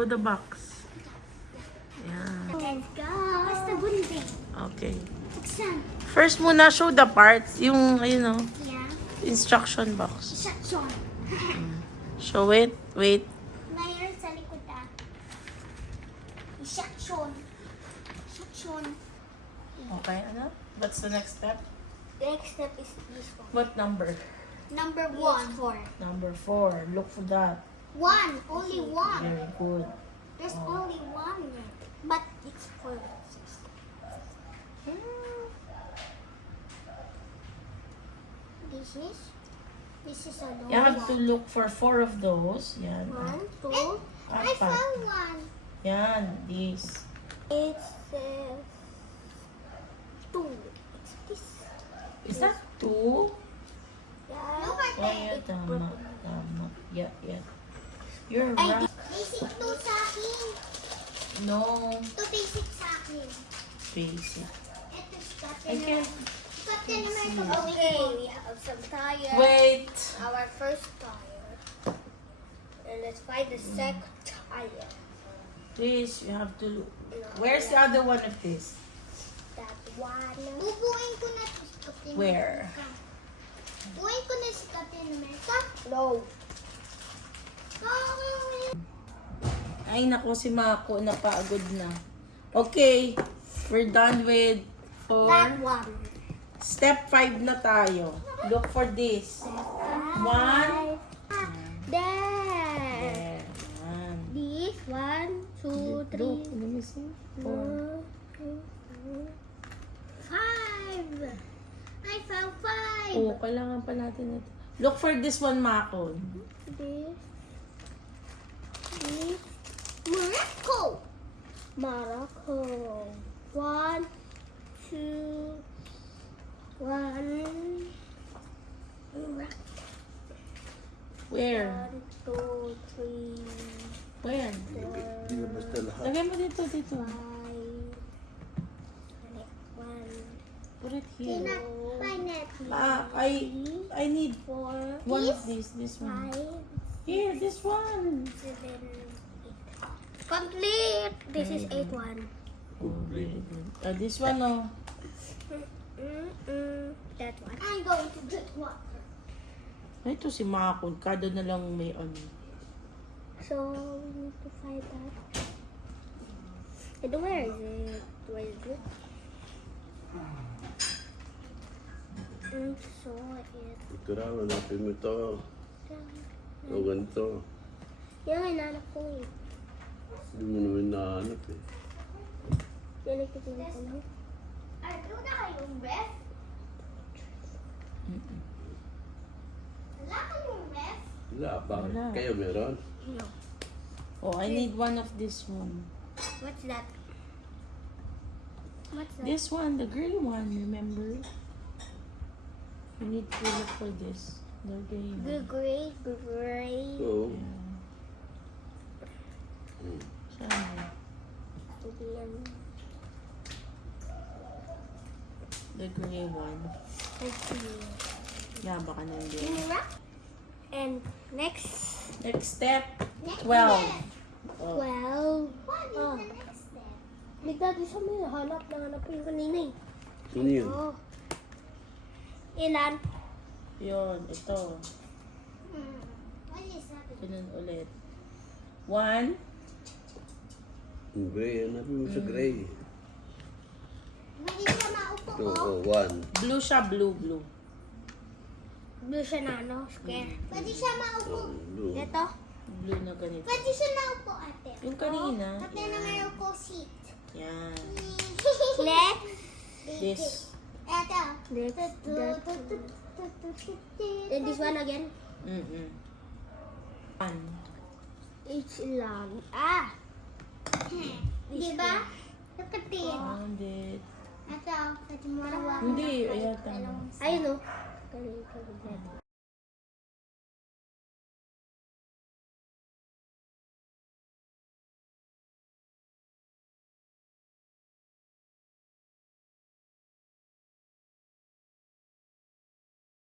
Show the box. Yeah. Let's go. Basta bunting. Okay. Buksan. First muna, show the parts. Yung, ayun o, Yeah. instruction box. Section. Show it. Wait. Mayroon sa likod ah. Section. Section. Okay, ano? What's the next step? Next step is this one. What number? Number 1. 4. Number 4. Look for that. 1. Only 1. Very good. There's only 1. But it's 4. This is a long You have to one. look for 4 of those. Yan. 1, 2. I Apat. found one. Yan. These. It says 2. It's this. Is that 2? Yeah. No, Yeah, tama. Tama. Yeah, yeah. You're Ay, right. basic 2 sa akin. No. 2 basic sa akin. Basic. Ito, I can't. Okay, we have some tires. Wait. Our first tire. And let's find the second tire. This, you have to look. Where's the other one of this? That one. Bubuin ko na to si Captain Where? America. Bubuin ko na si Captain America? No. Ay, nako, si Mako, napagod na. Okay, we're done with That 4. one. Step 5 na tayo. Look for this. 1. There. Yan. This 1, 2, 3, Look, let me see. 4. 5. I found 5. Oh, kailangan pa natin ito. Look for this one, Mako. This. Morocco. Morocco. 1, 2, 1. Where? 1, 2, 3, Where? 4, Basta lahat. Lagay mo dito, dito. 5. 1. Put it here. Find it. I need 4. one of these. This one. 5. Here, this one. 7, 8. Complete. This is 8 1. Oh, really good. This one, oh. That one. I'm going to get water. Ito si Mako. Kada na lang may ano. So we need to find that. And where is it? Where is it? I saw it. Ito raw, hanapin mo ito. O ganito. Yung hinanap ko eh. Hindi mo naman nahanap eh. Yan ang titignan ko lang. Ano na kayong ref? Wala kayong ref? Wala, bakit? Wala. Kayo meron? No. Oh, I need one of this one. What's that? What's that? This one, the green one, remember? You need to look for this. The green one. Gray, gray. Oo. Saan? The gray one. Let's see. Yeah, baka nandiyan. And next. Next step, 12. Oh. 12. Oh. Bigla di siya may hanap yung kanina eh. Ano yun? Oh. Ilan? Yun, ito. What is that? Ganun ulit. 1. Yung gray, hanapin mo sa gray. Hindi siya maupo Ito, ko. oh, 1. Blue siya, blue. Blue siya na ano, square. Pwede siya maupo. Oh, blue. Ito? Blue na ganito. Pwede siya maupo ate. Yung kanina. Ate na mayroon ko seat. Yan. Next. This. Ito. And this one again? Mm-mm. 1. It's long. Ah! Diba? Nakatin. Found it. Ito. Ito mo. Hindi, ayata. Ayun o. Galing ka.